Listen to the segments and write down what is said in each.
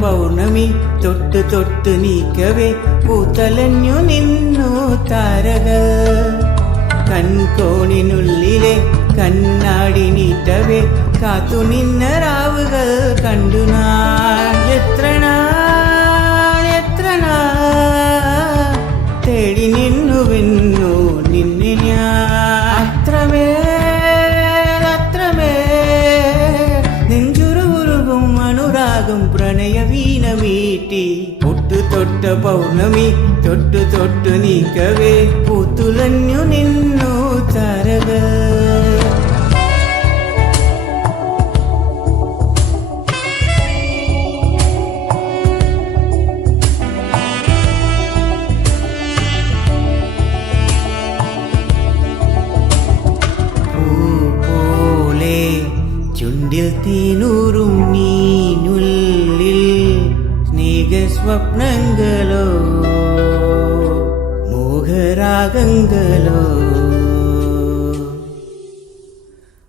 പൗർണമി തൊട്ട് തൊട്ട് നീക്കവേ പൂത്തലഞ്ഞു നിന്നു താരകൾ കൺകോണിനുള്ളിലെ കണ്ണാടി നീട്ടവേ കാത്തു നിന്ന രാവുകൾ കണ്ടു നാൾ എത്ര നാൾ തേടി നിന്നുവെന്നു നിന്നെ ഞാൻ അത്രമേ നെഞ്ചുരുകും അനുരാഗം പ്രണയ വീണ മീട്ടി പൊട്ടു തൊട്ട പൗർണമി തൊട്ടു തൊട്ടു നീക്കവേ പൂത്തുലഞ്ഞു നിന്നു താരകൾ ചുണ്ടിൽ തേനൂറും നീനുള്ളിൽ സ്നേഹസ്വപ്നങ്ങളോ മോഹരാഗങ്ങളോ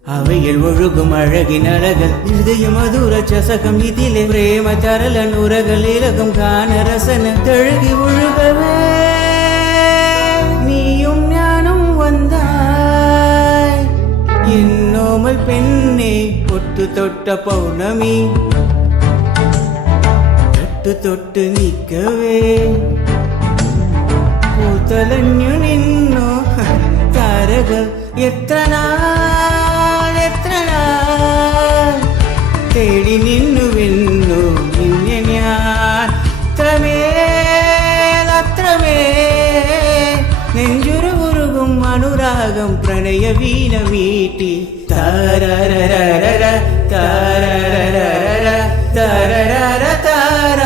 അവയിൽ ഒഴുകും അഴകിനഴകൾ ഹൃദയ മധുര ചസകം ഇതിലെ പ്രേമ ചരല നുരകൾ ഇലകം ഗാനരസന തഴുകി ഒഴുകവേ നീയും ഞാനും വന്നായി എന്നോമൽ പെണ്ണെ പൊട്ടു തൊട്ട പൗർണമി തൊട്ടു തൊട്ട് നീക്കവേ പൂത്തലഞ്ഞു നിന്നു താരകൾ എത്ര നാൾ തേടി നിന്നുവെന്നു നിന്നെ ഞാൻ അത്രമേ നെഞ്ചുരുകും അനുരാഗം പ്രണയ വീണ വീട്ടി താരര താരര താരര താര